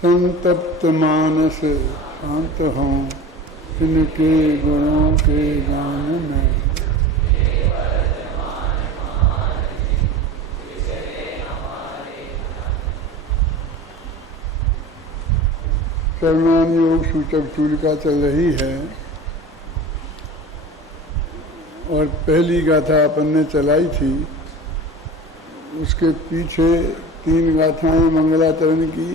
संतप्त मानस शांत हों इनके गुणों के गान में। कर्मान योग सूचक चूलिका चल रही है और पहली गाथा अपन ने चलाई थी, उसके पीछे 3 गाथाएं मंगलाचरण की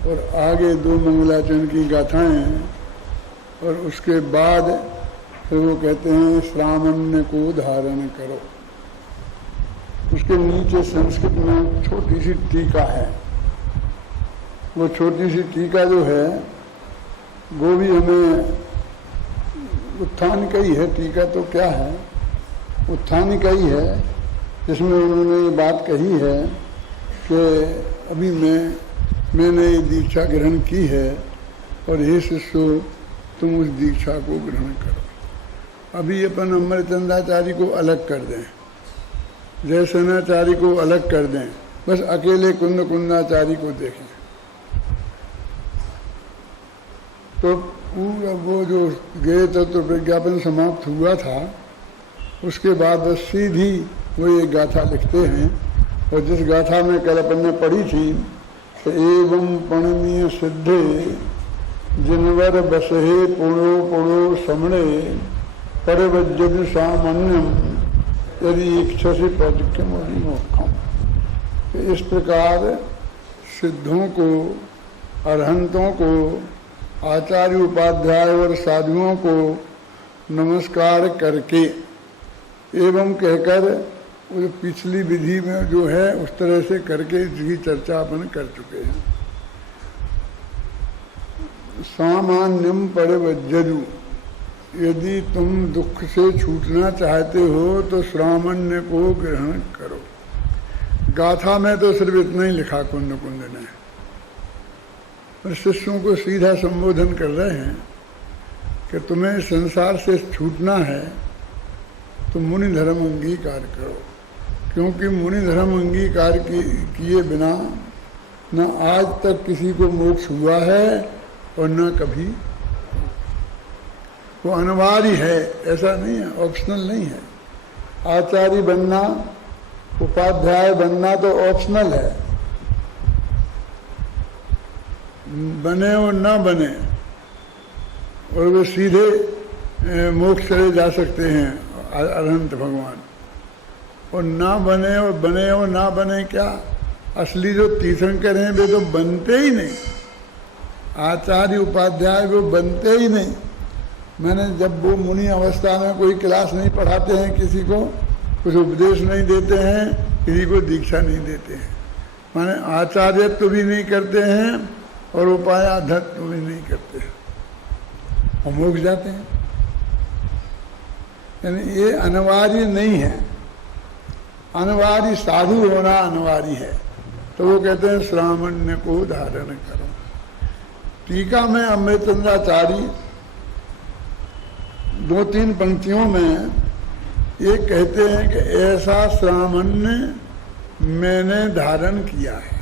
और आगे 2 मंगलाचरण की गाथाएं हैं और उसके बाद फिर वो कहते हैं श्रामण्य को धारण करो। उसके नीचे संस्कृत में छोटी सी टीका है, वो छोटी सी टीका जो है वो भी हमें उत्थान का ही है। टीका तो क्या है, उत्थान का ही है, जिसमें उन्होंने ये बात कही है कि अभी मैंने ये दीक्षा ग्रहण की है और हे शिष्यों तुम उस दीक्षा को ग्रहण करो। अभी अपन अमरचंद्राचार्य को अलग कर दें, जयसेनाचार्य को अलग कर दें, बस अकेले कुंदाचार्य को देखें तो पूरा वो जो गए तो विज्ञापन समाप्त हुआ था, उसके बाद बस सीधी वो एक गाथा लिखते हैं। और जिस गाथा में कल अपन ने पढ़ी थी कि एवं पणनीय सिद्धे जिनवर बसहे पुणो पुणो समणे परवज्जन सामान्यम यदि इच्छसी पदक्यम मोक्षम। तो इस प्रकार सिद्धों को, अरहंतों को, आचार्य उपाध्याय और साधुओं को नमस्कार करके एवं कहकर वो पिछली विधि में जो है उस तरह से करके इसकी चर्चा अपन कर चुके हैं। सामान्यम परवज्जनु, यदि तुम दुख से छूटना चाहते हो तो श्रामण्य को ग्रहण करो। गाथा में तो सिर्फ इतना ही लिखा कुंद ने, और शिष्यों को सीधा संबोधन कर रहे हैं कि तुम्हें संसार से छूटना है तो मुनि धर्म अंगीकार करो, क्योंकि मुनि धर्म अंगीकार किए बिना न आज तक किसी को मोक्ष हुआ है और न कभी। वो अनिवार्य है, ऐसा नहीं है, ऑप्शनल नहीं है। आचार्य बनना, उपाध्याय बनना तो ऑप्शनल है, बने और ना बने और वे सीधे मोक्ष चले जा सकते हैं अरहंत भगवान। और ना बने और बने और ना बने क्या, असली जो तीर्थंकर हैं वे तो बनते ही नहीं, आचार्य उपाध्याय वो बनते ही नहीं। मैंने जब वो मुनि अवस्था में कोई क्लास नहीं पढ़ाते हैं, किसी को कुछ उपदेश नहीं देते हैं, किसी को दीक्षा नहीं देते हैं, माने आचार्यत्व भी नहीं करते हैं और उपायाध्यत्व भी नहीं करते हैं, और मोक्ष जाते हैं। यानी ये अनिवार्य नहीं है, अनिवार्य साधु होना अनिवार्य है। तो वो कहते हैं श्रामण्य को धारण करो। टीका में अमृतचंद्राचार्य 2-3 पंक्तियों में ये कहते हैं कि ऐसा श्रामण्य मैंने धारण किया है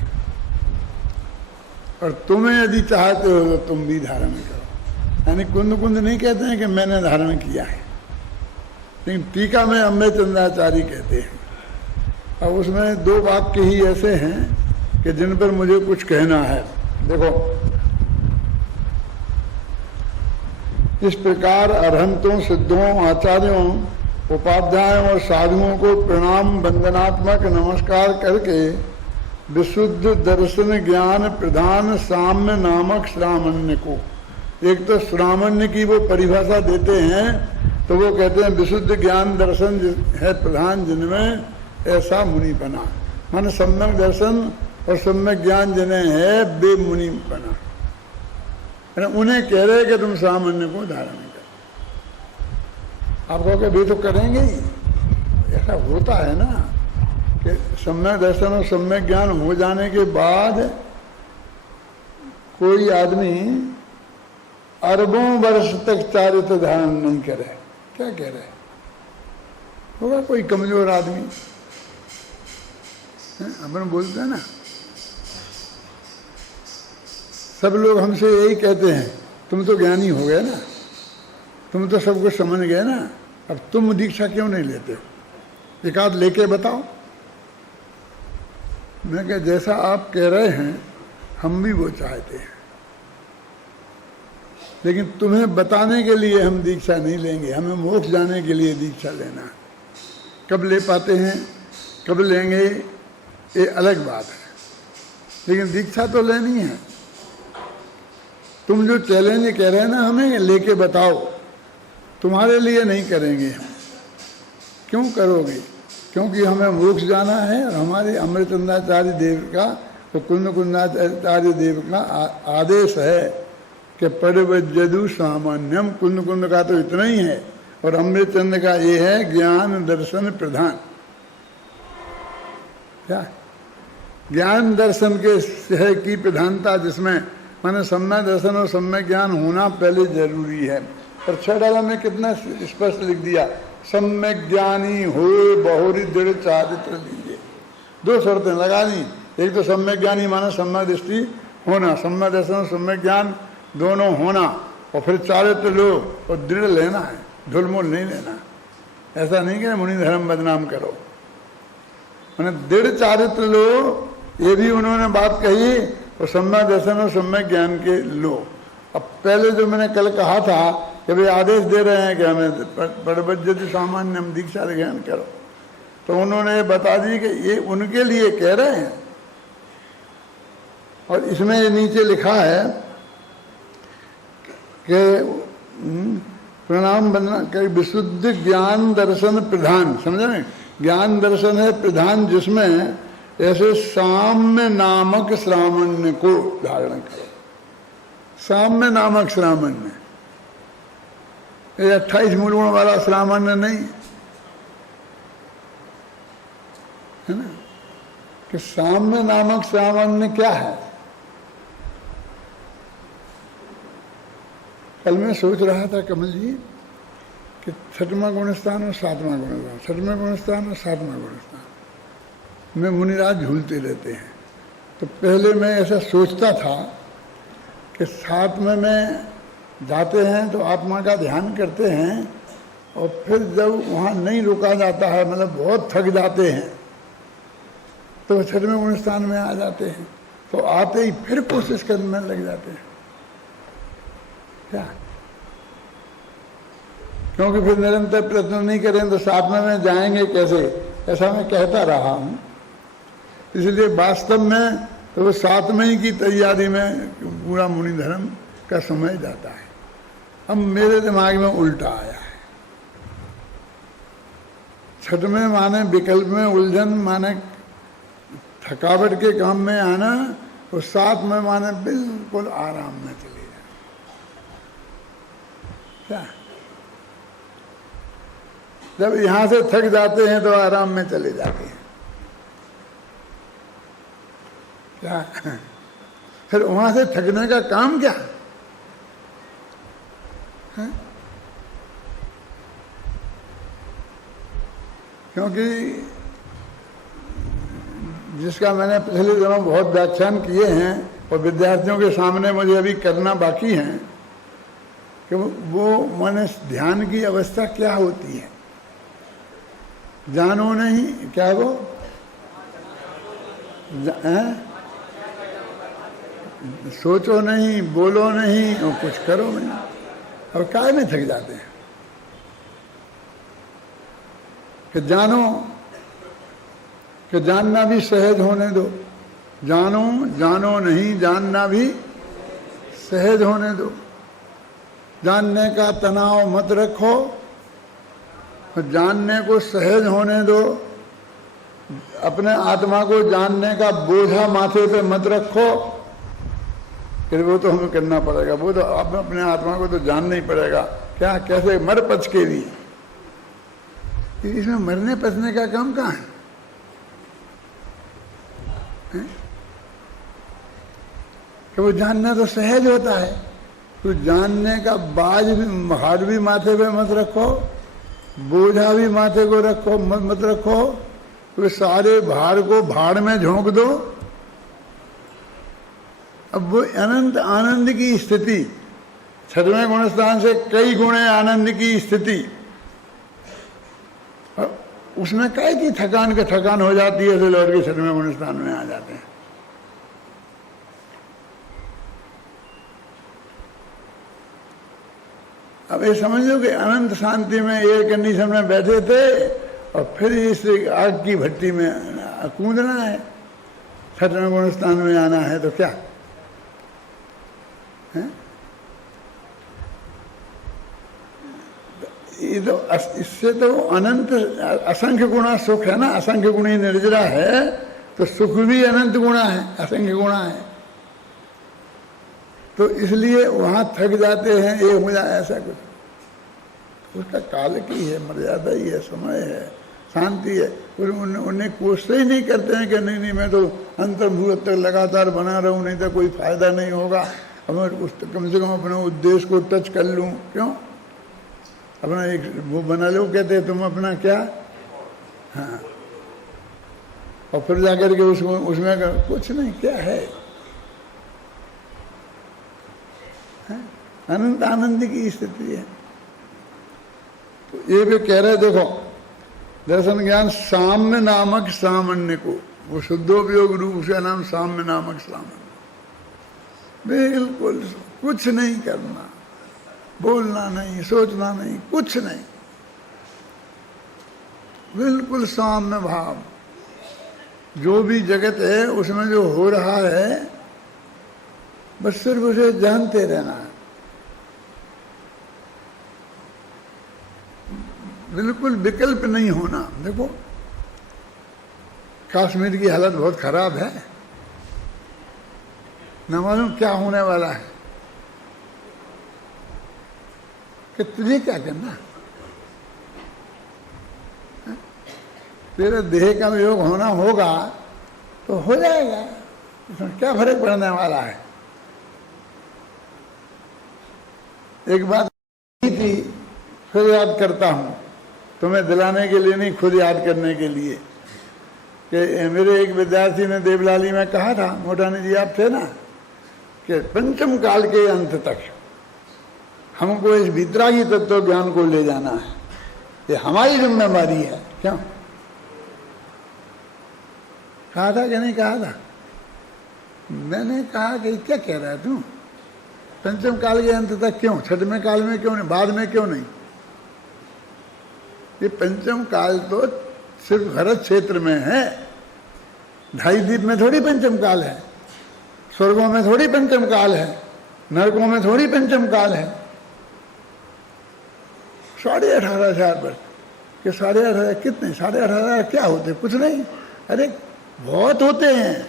और तुम्हें यदि चाहते हो तो तुम भी धारण करो। यानी कुंद नहीं कहते हैं कि मैंने धारण किया है, लेकिन टीका में अमृतचंद्राचार्य कहते हैं। अब उसमें 2 वाक्य ही ऐसे हैं कि जिन पर मुझे कुछ कहना है। देखो, इस प्रकार अरहंतों, सिद्धों, आचार्यों, उपाध्यायों और साधुओं को प्रणाम वंदनात्मक नमस्कार करके विशुद्ध दर्शन ज्ञान प्रधान साम्य नामक श्रामण्य को, एक तो श्रामण्य की वो परिभाषा देते हैं तो वो कहते हैं विशुद्ध ज्ञान दर्शन है प्रधान जिनमें ऐसा मुनि बना। माने सम्यक दर्शन और सम्यक ज्ञान जिन्हें है वे मुनि बना। उन्हें कह रहे कि तुम श्रामण्य को धारण कर। आप कहोगे वे तो करेंगे ही, ऐसा होता है ना कि सम्यक दर्शन और सम्यक ज्ञान हो जाने के बाद कोई आदमी अरबों वर्ष तक चारित्र धारण नहीं करे। क्या कह रहे होगा कोई कमजोर आदमी, अपन बोलते हैं ना सब लोग हमसे यही कहते हैं, तुम तो ज्ञानी हो गए ना, तुम तो सब कुछ समझ गए ना, अब तुम दीक्षा क्यों नहीं लेते हो, एक आध लेके बताओ। मैं कहा जैसा आप कह रहे हैं हम भी वो चाहते हैं, लेकिन तुम्हें बताने के लिए हम दीक्षा नहीं लेंगे, हमें मोक्ष जाने के लिए दीक्षा लेना है। कब ले पाते हैं, कब लेंगे, ये अलग बात है, लेकिन दीक्षा तो लेनी है। तुम जो चैलेंज कह रहे हैं ना हमें लेके बताओ, तुम्हारे लिए नहीं करेंगे हम। क्यों करोगे? क्योंकि हमें मोक्ष जाना है और हमारे अमृतचंद्राचार्य देव का, तो कुंद देव का आदेश है कि परिवज्जदु सामान्यम। कुंद का तो इतना ही है, और अमृतचंद्र का ये है ज्ञान दर्शन प्रधान। क्या ज्ञान दर्शन के है की प्रधानता, जिसमें माने सम्यक दर्शन और सम्यक ज्ञान होना पहले जरूरी है। और 6 डाला में कितना स्पष्ट लिख दिया, सम्यक ज्ञानी हो बहुरी दृढ़ चारित्र लीजिए। 2 शर्तें लगा दी, एक तो सम्यक ज्ञानी माना सम्यक दृष्टि होना, सम्यक दर्शन सम्यक ज्ञान दोनों होना, और फिर चारित्र लो और दृढ़ लेना है, ढुलमुल नहीं लेना। ऐसा नहीं कि मुनि धर्म बदनाम करो, मैंने दृढ़ चारित्र लो, ये भी उन्होंने बात कही, और सम्यक दर्शन और सम्यक ज्ञान के लो। अब पहले जो मैंने कल कहा था कि भाई आदेश दे रहे हैं कि हमें परिवज्जदु सामान्यम दीक्षा ज्ञान करो, तो उन्होंने बता दी कि ये उनके लिए कह रहे हैं। और इसमें ये नीचे लिखा है कि प्रणाम बंदना कि विशुद्ध ज्ञान दर्शन प्रधान, समझे ना, ज्ञान दर्शन है प्रधान, जिसमें ऐसे साम्य नामक श्रावण्य को धारण करो। साम्य नामक श्रावण्य, ये 28 मूलगुण वाला श्रावण्य नहीं है ना, कि साम्य नामक श्रावण्य क्या है। कल मैं सोच रहा था कमल जी कि 6वां गुणस्थान और 7वां गुणस्थान, 6वां गुणस्थान और 7वां गुणस्थान में मुनिराज झूलते रहते हैं। तो पहले मैं ऐसा सोचता था कि 7वें में जाते हैं तो आत्मा का ध्यान करते हैं, और फिर जब वहाँ नहीं रुका जाता है, मतलब बहुत थक जाते हैं, तो 6वें गुणस्थान में आ जाते हैं। तो आते ही फिर कोशिश करने लग जाते हैं। क्या? क्योंकि फिर निरंतर प्रयत्न नहीं करें तो 7वें में जाएंगे कैसे, ऐसा मैं कहता रहा हूँ। इसलिए वास्तव में तो वो 7वें की तैयारी में पूरा मुनि धर्म का समय जाता है। अब मेरे दिमाग में उल्टा आया है, 6वें माने विकल्प में उलझन, माने थकावट के काम में आना, और 7वें माने बिल्कुल आराम में चले जाए। क्या? जब यहाँ से थक जाते हैं तो आराम में चले जाते हैं। क्या? फिर वहां से थकने का काम क्या है? क्योंकि जिसका मैंने पिछले दिनों बहुत व्याख्यान किए हैं और विद्यार्थियों के सामने मुझे अभी करना बाकी है कि वो माने ध्यान की अवस्था क्या होती है। जानो नहीं, क्या वो सोचो नहीं, बोलो नहीं और कुछ करो नहीं, और काय में थक जाते हैं। कि जानो, कि जानना भी सहज होने दो, जानो जानो नहीं, जानना भी सहज होने दो। जानने का तनाव मत रखो, जानने को सहज होने दो। अपने आत्मा को जानने का बोझा माथे पे मत रखो कि वो तो हमें करना पड़ेगा, वो तो अपने आत्मा को तो जानना ही पड़ेगा। क्या, कैसे मर पच के भी, इसमें मरने पचने का काम कहाँ है? कि वो जानना तो सहज होता है, तो जानने का बाज भी, भार भी माथे पे मत रखो, बोझा भी माथे को रखो मत रखो, तो सारे भार को भाड़ में झोंक दो। अब वो अनंत आनंद की स्थिति, छठवें गुण स्थान से कई गुणे आनंद की स्थिति, उसमें क्या की थकान के थकान हो जाती है, तो लौट के छठवें गुण स्थान में आ जाते हैं। अब ये समझ लो कि अनंत शांति में एयर कंडीशन में बैठे थे और फिर इस आग की भट्टी में कूदना है, छठवें गुण स्थान में आना है, तो क्या है? ये तो इससे तो अनंत असंख्य गुणा सुख है ना, असंख्य गुणी निर्जरा है तो सुख भी अनंत गुणा है, असंख्य गुणा है। तो इसलिए वहां थक जाते हैं, ये हो जाए ऐसा कुछ, उसका काल की है, मर्यादा ही है, समय है, शांति है। उन्हें कोशिश ही नहीं करते हैं कि नहीं नहीं मैं तो अंतर्भूत तक लगातार बना रहूं, नहीं तो कोई फायदा नहीं होगा, अब मैं कम से कम अपने उद्देश्य को टच कर लूं। क्यों? अपना एक वो बना लो, कहते हैं तुम अपना क्या, हाँ, और फिर जाकर के उसमें कुछ नहीं, क्या है, अनंत आनंद की स्थिति है। तो ये भी कह रहे देखो, दर्शन ज्ञान साम्य नामक सामान्य को, वो शुद्धोपयोग रूप से नाम साम्य नामक सामान्य, बिल्कुल कुछ नहीं करना, बोलना नहीं, सोचना नहीं, कुछ नहीं, बिल्कुल साम्य भाव। जो भी जगत है उसमें जो हो रहा है बस सिर्फ उसे जानते रहना है, बिल्कुल विकल्प नहीं होना। देखो कश्मीर की हालत बहुत खराब है, न मालूम क्या होने वाला है, कि तुझे क्या करना, तेरे देह का योग होना होगा तो हो जाएगा, इसमें क्या फर्क पड़ने वाला है। एक बात थी, फिर याद करता हूं, तुम्हें दिलाने के लिए नहीं, खुद याद करने के लिए, कि मेरे एक विद्यार्थी ने देवलाली में कहा था, मोटानी जी आप थे ना, कि पंचम काल के अंत तक हमको इस वितरागी तत्व ज्ञान को ले जाना है, ये हमारी जिम्मेदारी है। क्यों कहा था कि नहीं कहा था? मैंने कहा कि क्या कह रहा है तू, पंचम काल के अंत तक क्यों, छठवें काल में क्यों नहीं, बाद में क्यों नहीं? ये पंचम काल तो सिर्फ भरत क्षेत्र में है, ढाई द्वीप में थोड़ी पंचम काल है, स्वर्गों में थोड़ी पंचम काल है, नरकों में थोड़ी पंचम काल है। 18,500 वर्ष के 18,500 कितने, 18,500 क्या होते, कुछ नहीं, अरे बहुत होते हैं।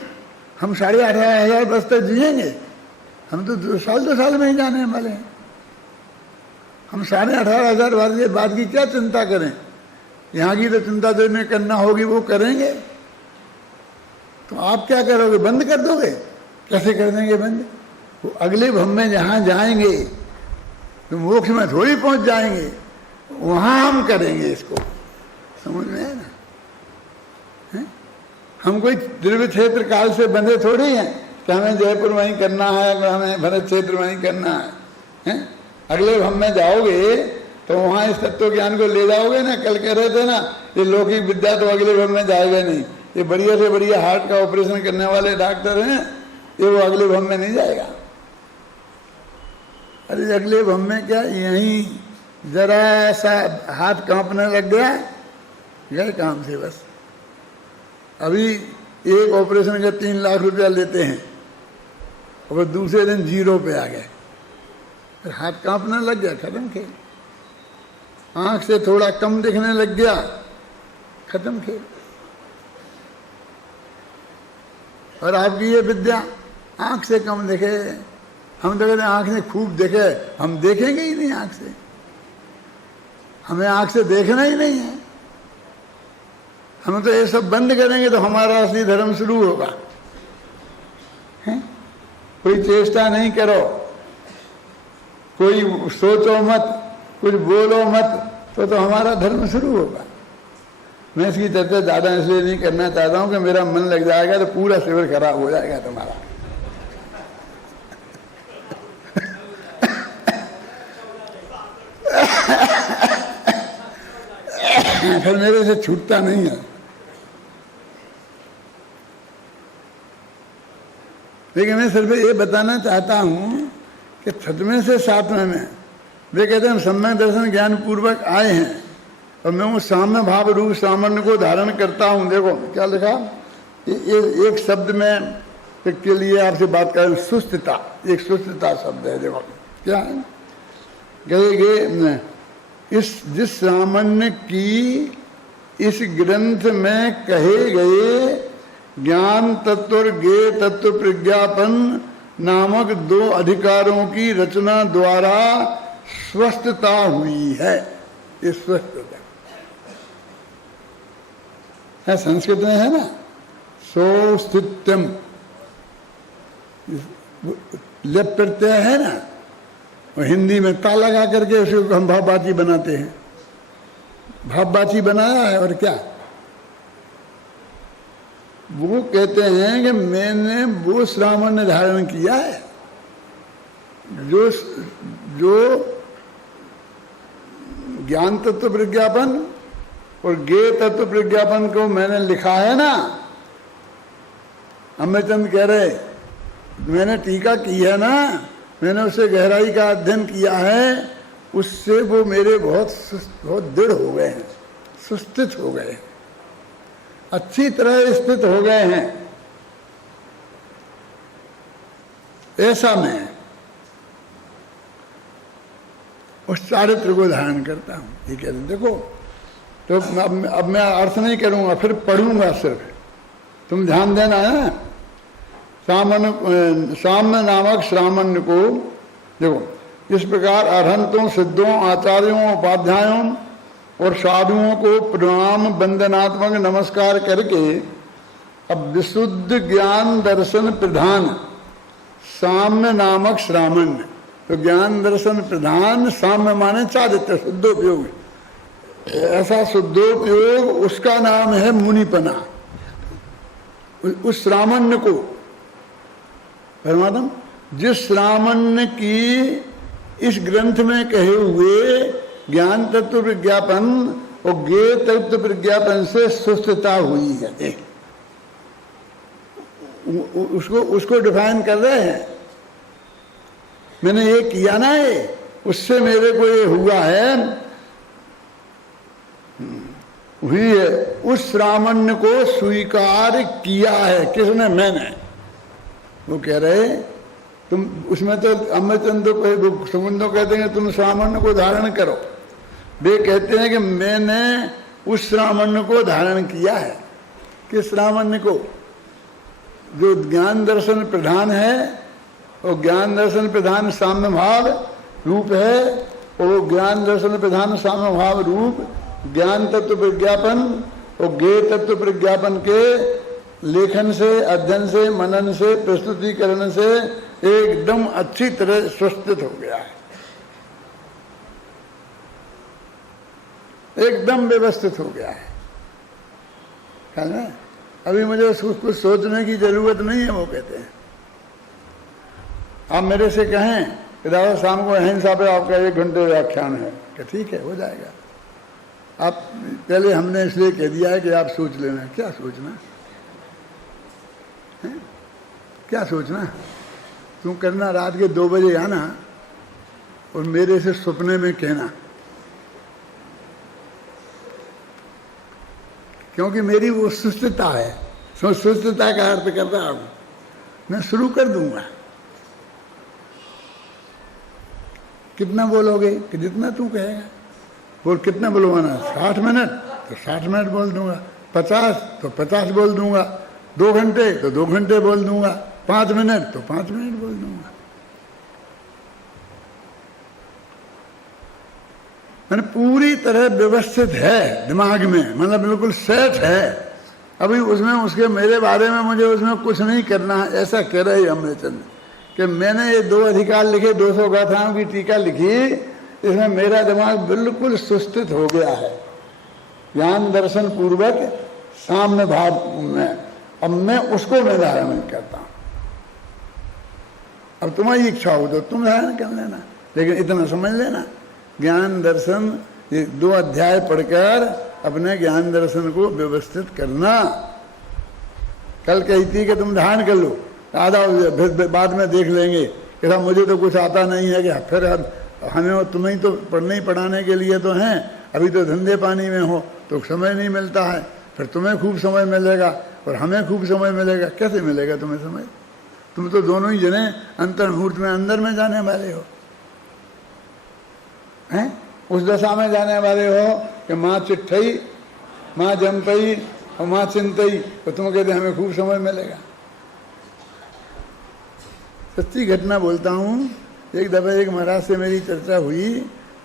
हम 18,500 वर्ष तक जिएंगे, हम तो 2 साल में ही जाने वाले हैं। हम 18,500 वर्ष के बाद की क्या चिंता करें, यहाँ की तो चिंता जो इन्हें करना होगी वो करेंगे। तो आप क्या करोगे, बंद कर दोगे? कैसे कर देंगे बंद? वो अगले भव में जहाँ जाएंगे तो मोक्ष में थोड़ी पहुँच जाएंगे, वहाँ हम करेंगे इसको, समझ में है ना? हम कोई द्रव्य क्षेत्र काल से बंधे थोड़ी हैं कि हमें जयपुर वहीं करना है, हमें भरत क्षेत्र वहीं करना है। अगले भव में जाओगे तो वहाँ इस तत्व ज्ञान को ले जाओगे ना। कल कह रहे थे ना, ये लौकिक विद्या तो अगले भव में जाएगा नहीं, ये बढ़िया से बढ़िया हार्ट का ऑपरेशन करने वाले डॉक्टर हैं, ये वो अगले भव में नहीं जाएगा। अरे अगले भव में क्या, यहीं जरा सा हाथ कांपने लग गया, गए काम से बस। अभी एक ऑपरेशन का 3 लाख रुपया लेते हैं और दूसरे दिन 0 पे आ गए, फिर हाथ कांपने लग गया, खत्म खेल। आंख से थोड़ा कम दिखने लग गया, खत्म खेल। और आपकी ये विद्या आंख से कम दिखे, हम तो कहते हैं आंख से खूब दिखे, हम देखेंगे ही नहीं आंख से, हमें आंख से देखना ही नहीं है। हम तो ये सब बंद करेंगे तो हमारा असली धर्म शुरू होगा। कोई चेष्टा नहीं करो, कोई सोचो मत, कुछ बोलो मत, तो हमारा धर्म शुरू होगा। मैं इसकी चर्चा ज़्यादा इसलिए नहीं करना चाहता हूँ कि मेरा मन लग जाएगा तो पूरा शिविर खराब हो जाएगा तुम्हारा। फिर मेरे से छूटता नहीं है। लेकिन मैं सिर्फ ये बताना चाहता हूं कि 6वें से 7वें में वे कहते हैं हम सम्यक दर्शन ज्ञान पूर्वक आए हैं और मैं वो साम्य भाव रूप सामान्य को धारण करता हूं। देखो क्या लिखा, एक शब्द में के लिए आपसे बात करें, सुस्थिता, एक सुस्थिता शब्द है। देखो क्या है, कहेंगे इस जिस सामान्य की इस ग्रंथ में कहे गए ज्ञान तत्व और ज्ञेय तत्व प्रज्ञापन नामक 2 अधिकारों की रचना द्वारा स्वस्थता हुई है। ये स्वस्थता है, संस्कृत में है ना, सोस्थित्यम लेप प्रत्यय है ना, और हिंदी में ता लगा करके उसको हम भाववाची बनाते हैं। भाववाची बनाया है और क्या, वो कहते हैं कि मैंने वो सामान्य धारण किया है जो ज्ञान तत्व प्रज्ञापन और ज्ञेय तत्व प्रज्ञापन को मैंने लिखा है ना। अमरचंद कह रहे मैंने टीका की है ना, मैंने उससे गहराई का अध्ययन किया है, उससे वो मेरे बहुत दृढ़ हो गए हैं, सुस्थित हो गए हैं, अच्छी तरह स्थित हो गए हैं। ऐसा मैं उस चारित्र को धारण करता हूं। ये कहते हैं देखो, तो अब मैं अर्थ नहीं करूंगा, फिर पढ़ूंगा सिर्फ, तुम ध्यान देना है। साम्य नामक श्रामण्य को देखो, इस प्रकार अरहंतों, सिद्धों, आचार्यों, उपाध्यायों और साधुओं को प्रणाम वंदनात्मक नमस्कार करके अब विशुद्ध ज्ञान दर्शन प्रधान साम्य नामक श्रामण्य, तो ज्ञान दर्शन प्रधान साम्य माने चारित्र शुद्धोपयोग, ऐसा शुद्धोपयोग उसका नाम है मुनिपना। उस श्रामण्य को परमात्म जिस श्रामण्य की इस ग्रंथ में कहे हुए ज्ञान तत्व विज्ञापन और ज्ञेय तत्व विज्ञापन से सुस्थता हुई है, उसको डिफाइन कर रहे हैं। मैंने ये किया ना, ये उससे मेरे को ये हुआ है, हुई है। उस श्रामण्य को स्वीकार किया है किसने? मैंने। वो कह रहे तुम उसमें तो अमरचंद समुद्र कहते हैं तुम श्रामण्य को धारण करो, वे कहते हैं कि मैंने उस श्रामण्य को धारण किया है। किस श्रामण्य को? जो ज्ञान दर्शन प्रधान है, और ज्ञान दर्शन प्रधान साम्य भाव रूप है, और वो ज्ञान दर्शन प्रधान साम्य भाव रूप ज्ञान तत्व प्रज्ञापन और ज्ञेय तत्व प्रज्ञापन के लेखन से, अध्ययन से, मनन से, प्रस्तुतिकरण से एकदम अच्छी तरह स्वस्थित हो गया है, एकदम व्यवस्थित हो गया है ना। अभी मुझे कुछ सोचने की जरूरत नहीं है। वो कहते हैं आप मेरे से कहें कि दादा शाम को अहिंसा पे आपका 1 घंटे व्याख्यान है, कि ठीक है हो जाएगा। आप पहले हमने इसलिए कह दिया है कि आप सोच लेना। क्या सोचना है? क्या सोचना? तुम करना रात के 2 बजे आना और मेरे से सपने में कहना, क्योंकि मेरी वो सुस्तता है। सुस्तता का अर्थ करता हूं, मैं शुरू कर दूंगा। कितना बोलोगे? कि जितना तू कहेगा। बोल कितना बोलवाना? 60 मिनट तो 60 मिनट बोल दूंगा, 50 तो 50 बोल दूंगा, 2 घंटे तो 2 घंटे बोल दूंगा, 5 मिनट तो 5 मिनट बोल दूंगा। मैंने पूरी तरह व्यवस्थित है दिमाग में, मतलब बिल्कुल सेट है। अभी उसमें उसके मेरे बारे में मुझे उसमें कुछ नहीं करना है। ऐसा कह रहे अमृतचंद कि मैंने ये 2 अधिकार लिखे, 200 गाथाओं की टीका लिखी, इसमें मेरा दिमाग बिल्कुल सुस्थित हो गया है ज्ञान दर्शन पूर्वक साम्य भाव में। अब मैं उसको मैं धारण करता हूं। अब तुम्हारी इच्छा हो तो तुम धारण कर लेना, लेकिन इतना समझ लेना ज्ञान दर्शन ये 2 अध्याय पढ़कर अपने ज्ञान दर्शन को व्यवस्थित करना। कल कही थी कि तुम ध्यान कर लो, आधा फिर बाद में देख लेंगे, कि मुझे तो कुछ आता नहीं है, कि फिर हमें तुम्हें तो पढ़ने ही पढ़ाने के लिए तो हैं, अभी तो धंधे पानी में हो तो समय नहीं मिलता है, फिर तुम्हें खूब समय मिलेगा और हमें खूब समय मिलेगा। कैसे मिलेगा तुम्हें समय? तुम तो दोनों ही जने अंतर मुहूर्त में अंदर में जाने वाले हो, हैं? उस दशा में जाने वाले हो कि माँ चिट्ठई, माँ जमपई और माँ चिंतई, तो तुम कहते हमें खूब समय मिलेगा। सच्ची घटना बोलता हूँ, एक दफ़े एक महाराज से मेरी चर्चा हुई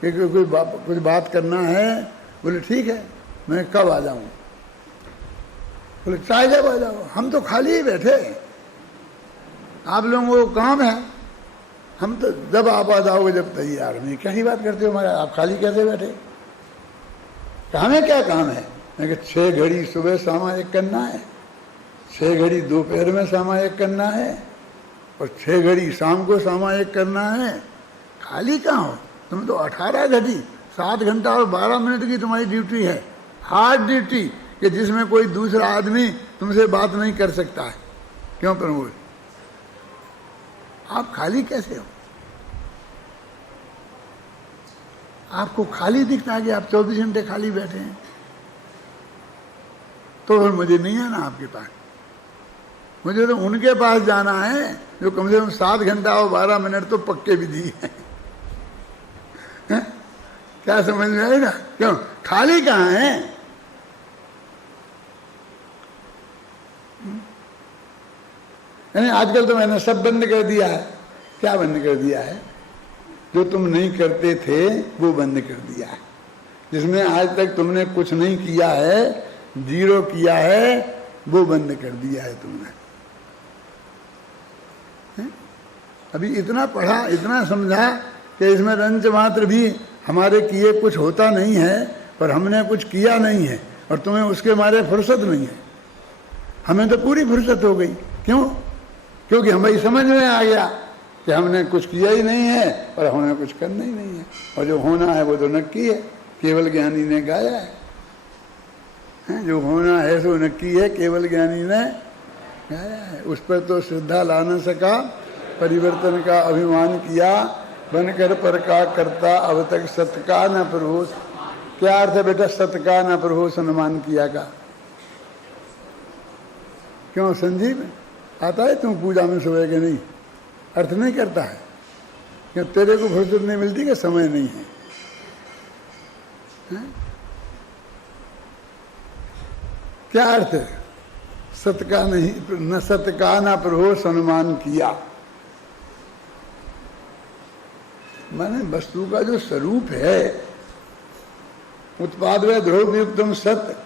कि कुछ बात करना है। बोले ठीक है, मैं कब आ जाऊँ? बोले चाहे जब आ जाओ, हम तो खाली ही बैठे, आप लोगों को काम है, हम तो जब आप आ जाओगे जब तैयार। नहीं, क्या ही बात करते हो महाराज, आप खाली कैसे बैठे? हमें क्या काम है? मैं 6 घड़ी सुबह सामायिक करना है, 6 घड़ी दोपहर में सामायिक करना है और 6 घड़ी शाम को सामायिक करना है। खाली कहाँ हो तुम? तो 18 घड़ी 7 घंटा और 12 मिनट की तुम्हारी ड्यूटी है, हार्ड ड्यूटी, कि जिसमें कोई दूसरा आदमी तुमसे बात नहीं कर सकता है। क्यों प्रमोद, आप खाली कैसे हो? आपको खाली दिखता है कि आप 24 घंटे खाली बैठे हैं, तो फिर मुझे नहीं आना आपके पास। मुझे तो उनके पास जाना है जो कम से कम 7 घंटा और 12 मिनट तो पक्के भी दिए हैं। क्या समझ में आएगा? क्यों खाली कहाँ है? यानी आजकल तो मैंने सब बंद कर दिया है। क्या बंद कर दिया है? जो तुम नहीं करते थे वो बंद कर दिया है। जिसमें आज तक तुमने कुछ नहीं किया है, 0 किया है, वो बंद कर दिया है तुमने। अभी इतना पढ़ा, इतना समझा कि इसमें रंच मात्र भी हमारे किए कुछ होता नहीं है, पर हमने कुछ किया नहीं है और तुम्हें उसके मारे फुर्सत नहीं है। हमें तो पूरी फुर्सत हो गई। क्यों? क्योंकि हमें समझ में आ गया कि हमने कुछ किया ही नहीं है और हमें कुछ करना ही नहीं है, और जो होना है वो तो नक्की है, केवल ज्ञानी ने गाया है। जो होना है सो नक्की है, केवल ज्ञानी ने गाया है। उस पर तो श्रद्धा ला न सका, परिवर्तन का अभिमान किया, बनकर पर का करता अब तक सत का न प्रभु। क्या अर्थ है बेटा सत का न प्रभु सम्मान किया का? क्यों संजीव, आता है तुम पूजा में सुबह के? नहीं, अर्थ नहीं करता है। क्यों तेरे को फुर्सत नहीं मिलती कि समय नहीं है? क्या अर्थ है? सत का नहीं, न सत का न प्रभु सम्मान किया। माने वस्तु का जो स्वरूप है, उत्पाद व द्रव्युक्तम सत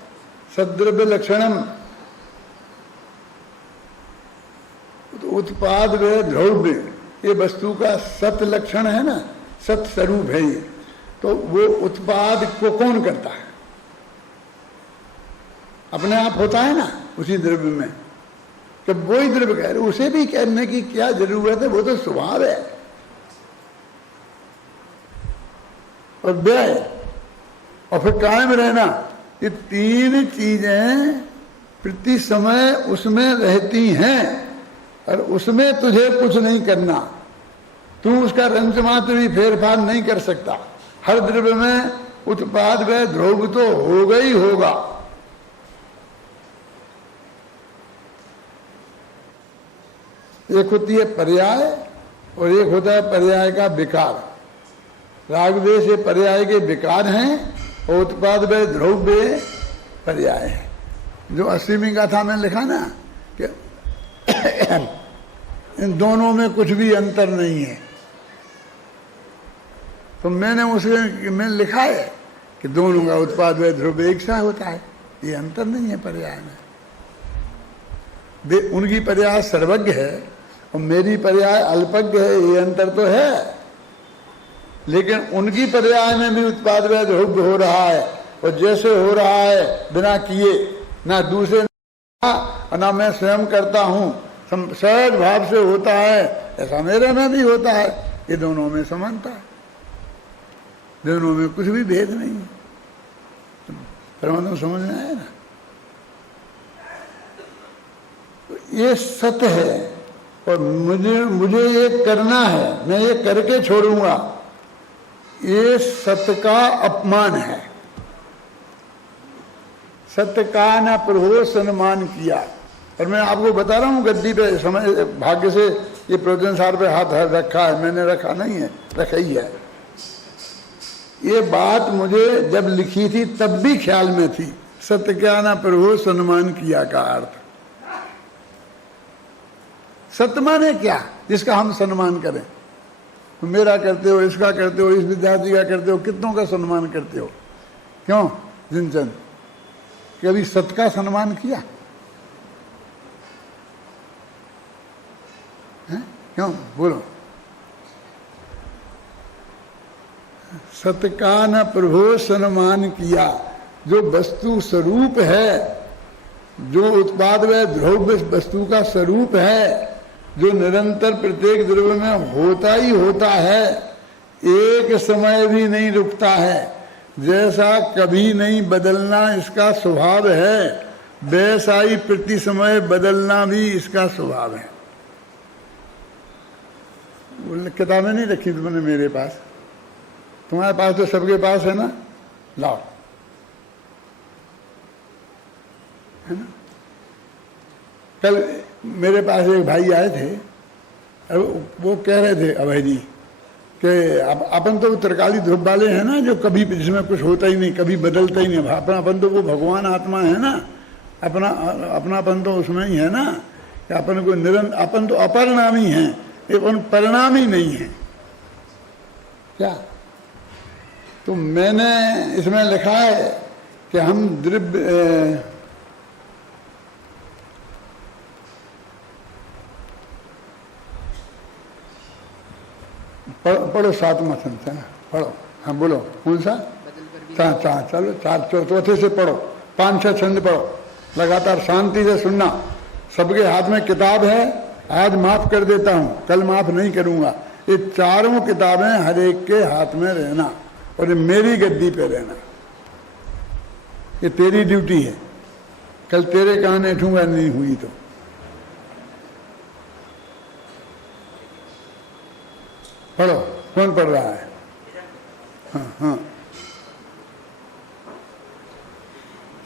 सद्रव्य लक्षणम, तो उत्पाद व द्रव्य ये वस्तु का सत लक्षण है ना, सत स्वरूप है ये। तो वो उत्पाद को कौन करता है? अपने आप होता है ना उसी द्रव्य में। कि वही द्रव्य कह रहे, उसे भी कहने की क्या जरूरत है, वो तो स्वभाव है। और व्यय और फिर कायम रहना, ये 3 चीजें प्रति समय उसमें रहती हैं और उसमें तुझे कुछ नहीं करना। तू उसका रंच मात्र भी फेरफार नहीं कर सकता। हर द्रव्य में उत्पाद व द्रव्य तो होगा ही होगा। एक होती है पर्याय और एक होता है पर्याय का विकार। रागद्वेष ये पर्याय के विकार हैं और उत्पाद व द्रव्य पर्याय है। जो 80वीं गाथा में लिखा ना कि इन दोनों में कुछ भी अंतर नहीं है, तो मैंने उसके में लिखा है कि दोनों का उत्पाद व द्रव्य एक सा होता है। ये अंतर नहीं है पर्याय में। उनकी पर्याय सर्वज्ञ है और मेरी पर्याय अल्पज्ञ है, ये अंतर तो है। लेकिन उनकी पर्याय में भी उत्पाद व द्रव्य हो रहा है, और जैसे हो रहा है बिना किए, ना दूसरे ना मैं स्वयं करता हूँ, सहज भाव से होता है, ऐसा मेरे में भी होता है। ये दोनों में समानता है, दोनों में कुछ भी भेद नहीं है। परमात्मा समझ में आया ना? ये सत्य है और मुझे ये करना है, मैं ये करके छोड़ूंगा, ये सत्य का अपमान है। सत्य का न प्रभु सम्मान किया। और मैं आपको बता रहा हूँ गद्दी पे, समय भाग्य से ये प्रवचन सार पे हाथ रखा है, मैंने रखा नहीं है, रखा ही है। ये बात मुझे जब लिखी थी तब भी ख्याल में थी, सत्य का न प्रभु सम्मान किया का अर्थ। सत्य माने क्या? जिसका हम सम्मान करें। मेरा करते हो, इसका करते हो, इस विद्यार्थी का करते हो, कितनों का सम्मान करते हो? क्यों जिनचंद, कभी सत्य का सम्मान किया है? क्यों बोलो? सत्य का न प्रभु सम्मान किया। जो वस्तु स्वरूप है, जो उत्पाद व द्रव्य वस्तु का स्वरूप है, जो निरंतर प्रत्येक द्रव्य में होता ही होता है, एक समय भी नहीं रुकता है, जैसा कभी नहीं बदलना इसका स्वभाव है, वैसा ही प्रति समय बदलना भी इसका स्वभाव है। किताबें नहीं रखी तुमने मेरे पास? तुम्हारे पास तो सबके पास है ना, लाओ, है ना? कल मेरे पास एक भाई आए थे, वो कह रहे थे अभय जी कि अपन तो त्रिकाली ध्रुव वाले हैं ना, जो कभी जिसमें कुछ होता ही नहीं, कभी बदलता ही नहीं। अपन तो वो भगवान आत्मा है ना, अपनापन तो उसमें ही है ना, कि अपन को अपन तो अपरिणामी हैं, अपन परिणामी नहीं है क्या? तो मैंने इसमें लिखा है कि हम द्रव्य पढ़ो सातवां छंद है ना, पढ़ो। हाँ बोलो, कौन सा? चलो चौथे से पढ़ो, 5-6 छंद पढ़ो लगातार, शांति से सुनना। सबके हाथ में किताब है, आज माफ कर देता हूँ, कल माफ नहीं करूँगा। ये चारों किताबें हर एक के हाथ में रहना और ये मेरी गद्दी पे रहना। ये तेरी ड्यूटी है, कल तेरे कान बैठूंगा नहीं हुई तो। पढ़ो, कौन पढ़ रहा है? हाँ हाँ।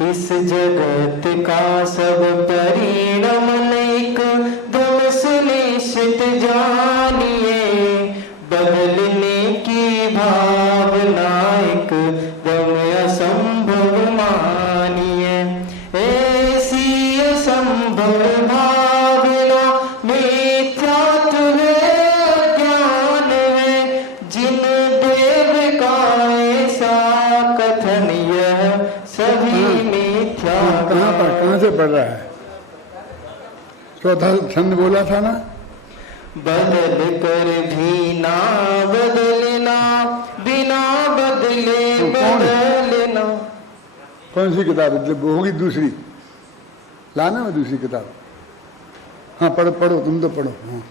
इस जगत का सब परिणाम एक दम सुनिश्चित जानिए, बदलने की भावना एक दम असंभव मानिए। ऐसी असंभव भावना मिथ्यात्व ज्ञान है, जिन देव का ऐसा कथन यह सभी मिथ्या। कहाँ से पढ़ रहा है? चौथा छंद बोला था ना, बदल कर भी ना बदलना, बिना बदले बदलना। कौन सी किताब वो होगी? दूसरी लाना में दूसरी किताब। हाँ पढ़ो पढ़ो, तुम तो पढ़ो। हाँ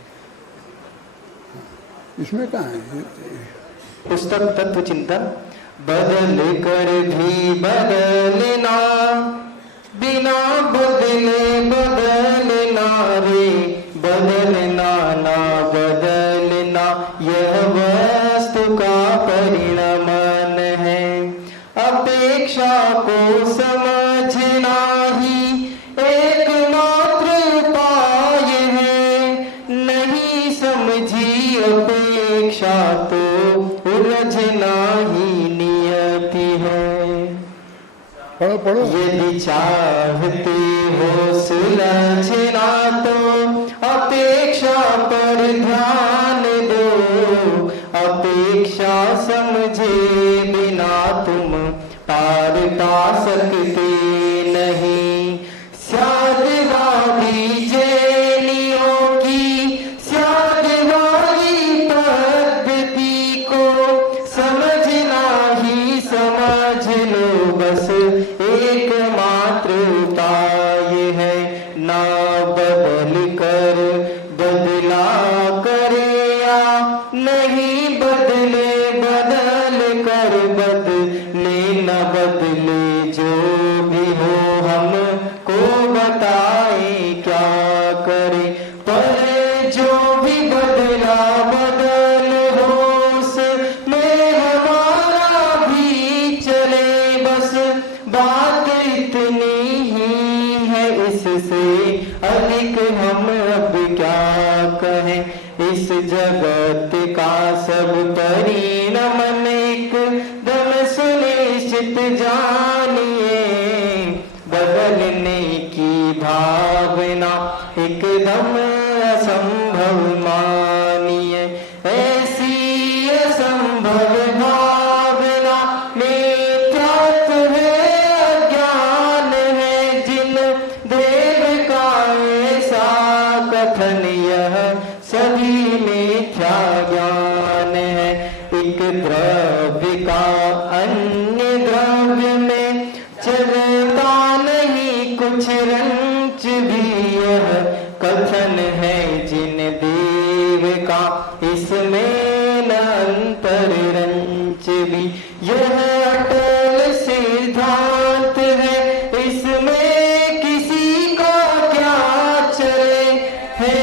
इसमें कहाँ है? पुस्तक तत्व चिंतन। बदल कर भी बदलना, बिना बदले बदलना रे, बदलना ना बदलना यह वस्तु का परिणमन है। अपेक्षा को समझना ही एकमात्र उपाय है, नहीं समझी अपेक्षा तो उलझना ही नियति है। पढ़ो पढ़ो। यदि चाहते हो सुलझना तो अपेक्षा पर ध्यान दो, अपेक्षा समझे बिना तुम पार पा सकते नहीं। साधवादी जैनियों की साधवादी पद्धति को समझना ही समझ लो, बस एकमात्र उपाय है। ना बदल कर बदला करे, या नहीं बदले बदल कर जो भी बदला बदल होश में हमारा भी चले, बस बात इतनी ही है, इससे अधिक हम अब क्या कहें। इस जगत का सब परिणमन एक दम सुनिश्चित जानिए, बदलने की भावना एकदम असंभव मानिए। ऐसी असंभव भावना मिथ्यात्व है, अज्ञान है, जिन देव का ऐसा कथन यह सभी मिथ्या ज्ञान है। एक द्रव्य का अन्य द्रव्य में चलता नहीं कुछ रंच भी, यह कथन है जिन देव का इसमें न अंतर रंच भी। यह अटल सिद्धांत है, इसमें किसी का क्या चले, है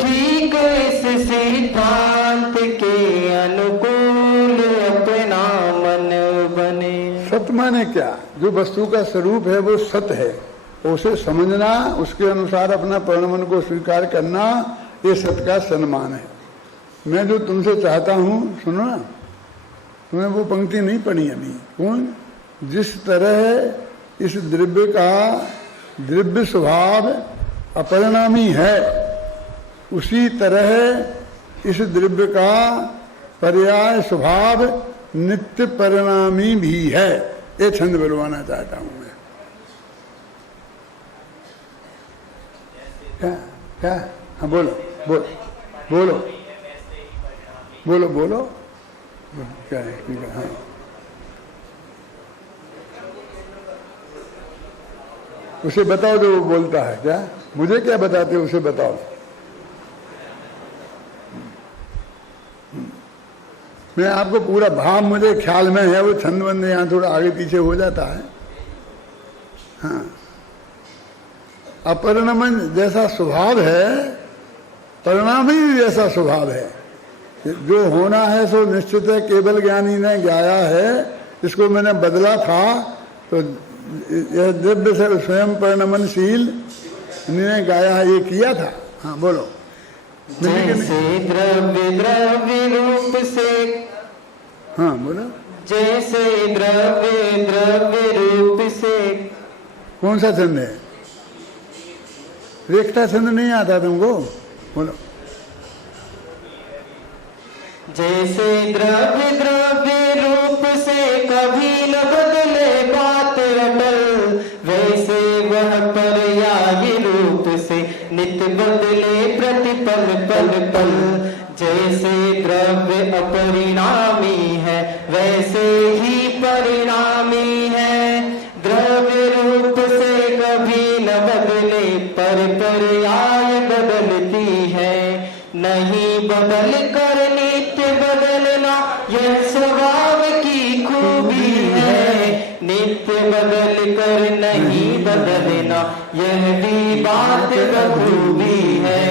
ठीक इस सिद्धांत के अनुकूल अपना मन बने। सत माने क्या? जो वस्तु का स्वरूप है वो सत है, उसे समझना, उसके अनुसार अपना परिणमन को स्वीकार करना, ये सत का सम्मान है। मैं जो तुमसे चाहता हूँ, सुनो ना, तुमने वो पंक्ति नहीं पढ़ी अभी। कौन? जिस तरह इस द्रव्य का द्रव्य स्वभाव अपरिणामी है, उसी तरह इस द्रव्य का पर्याय स्वभाव नित्य परिणामी भी है। ये छंद बुलवाना चाहता हूं मैं। क्या क्या? हाँ बोलो बोलो बोलो बोलो बोलो क्या है? ठीक है। हाँ उसे बताओ जो वो बोलता है। क्या? मुझे क्या बताते हो, उसे बताओ। मैं आपको पूरा भाव मुझे ख्याल में है, वो छंदबंद यहाँ थोड़ा आगे पीछे हो जाता है। हाँ, अपरिणमन जैसा स्वभाव है, परिणाम ही जैसा स्वभाव है। जो होना है सो निश्चित है, केवल ज्ञानी ने गाया है। इसको मैंने बदला था, तो यह दिव्य से स्वयं परिणमनशील ने गाया है, ये किया था। हाँ बोलो। जैसे द्रव्य द्रव्य रूप से, हाँ बोलो। जैसे द्रव्य द्रव्य रूप से, कौन सा छंद है? रेखता छंद नहीं आता तुमको? बोलो। जैसे द्रव्य द्रव्य रूप से कभी न बदले बात अटल, वैसे वह पर्याय रूप से नित्य बदले प्रतिपल पल पल। जैसे द्रव्य अपरिणामी है, वैसे ही परिणामी है। द्रव्य रूप से कभी न बदले, पर पर्याय बदलती है। नहीं बदल कर नित्य बदलना, यह स्वभाव की खूबी है। नित्य बदल कर नहीं बदलना, यह भी बात बखूबी है।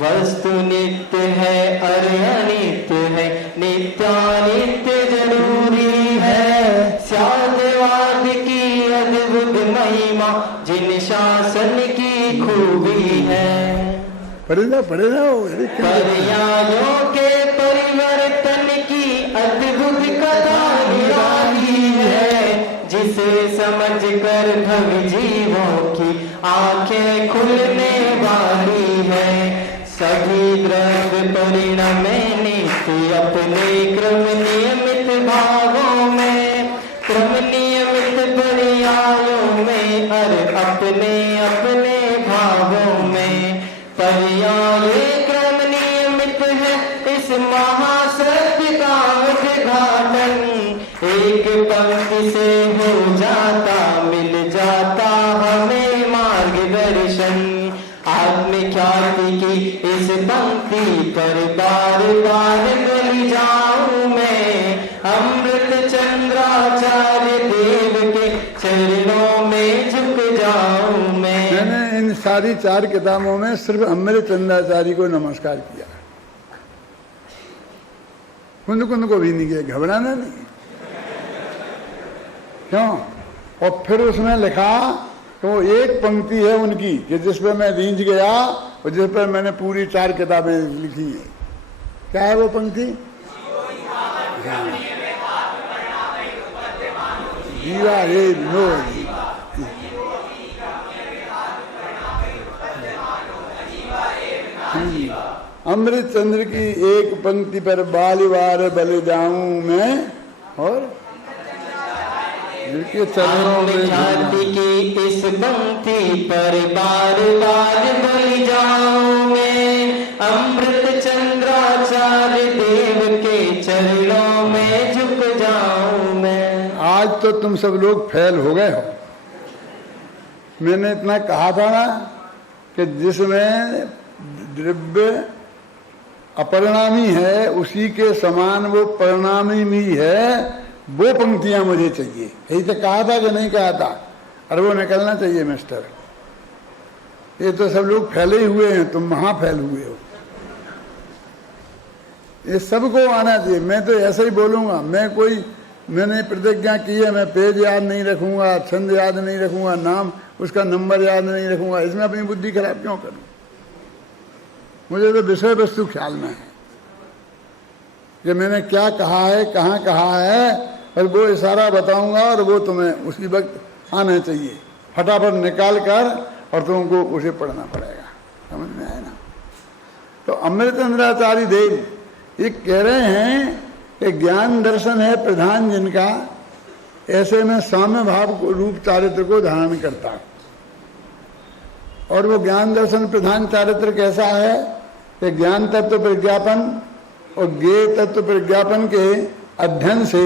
वस्तु नित्य है अरे अनित्य है, नित्यानित्य जरूरी है। साध्यवाद की अद्भुत महिमा, जिन शासन की खूबी है। पढ़ेगा पर्यायों के परिवर्तन की अद्भुत कथा निराली है। जिसे समझ कर भव जीवों की आंखें खुलने वाली है। सभी द्रव्य परिणमे नित्य अपने क्रम नियमित भावों में, क्रम नियमित पर्यायों में, हर अपने अपने भावों में। पर्याय क्रम नियमित है, इस महासत्य का उद्घाटन। एक पंक्ति से हो जाता, मिल जाता हमें मार्गदर्शन। आत्मख्याति की इस पंक्ति पर बार बार मिल जाऊं मैं। अमृत चंद्राचार्य देव के चरणों में झुक जाऊं मैं। सारी 4 किताबों में सिर्फ अमृतचंद्राचार्य को नमस्कार किया, कुंद कुंद को भी नहीं किया। घबराना नहीं, क्यों? और फिर उसमें लिखा तो वो एक पंक्ति है उनकी कि जिस पर मैं रींझ गया और जिस पर मैंने पूरी 4 किताबें लिखी है। क्या है वो पंक्ति? जीवा रे नो अमृत चंद्र की एक पंक्ति पर बालिवार बल जाऊं मैं और के चरणों में जाति की इस पंक्ति पर बार बार बलि जाऊं मैं, अमृत चंद्राचार्य देव के चरणों में झुक जाऊं मैं। आज तो तुम सब लोग फेल हो गए हो। मैंने इतना कहा था ना कि जिसमें द्रव्य अपरिणामी है उसी के समान वो परिणामी भी है, वो पंक्तियां मुझे चाहिए। यही तो कहा था कि नहीं कहा था? और वो निकलना चाहिए मिस्टर। ये तो सब लोग फैले ही हुए हैं, तुम वहां फैल हुए हो। ये सबको आना चाहिए। मैं तो ऐसे ही बोलूंगा, मैंने प्रतिज्ञा की है, मैं पेज याद नहीं रखूंगा, छंद याद नहीं रखूंगा, नाम उसका नंबर याद नहीं रखूंगा। इसमें अपनी बुद्धि खराब क्यों करूं? मुझे तो विषय वस्तु ख्याल में है कि मैंने क्या कहा है, कहाँ कहा है, और वो इशारा बताऊंगा और वो तुम्हें उसी वक्त आना चाहिए। फटाफट निकाल कर और तुमको उसे पढ़ना पड़ेगा। समझ में आया ना? तो अमृतचंद्राचार्य देव ये कह रहे हैं कि ज्ञान दर्शन है प्रधान जिनका, ऐसे में साम्य भाव को रूप चारित्र को धारण करता। और वो ज्ञान दर्शन प्रधान चारित्र कैसा है कि ज्ञान तत्व प्रज्ञापन और ज्ञेय तत्व प्रज्ञापन के अध्ययन से,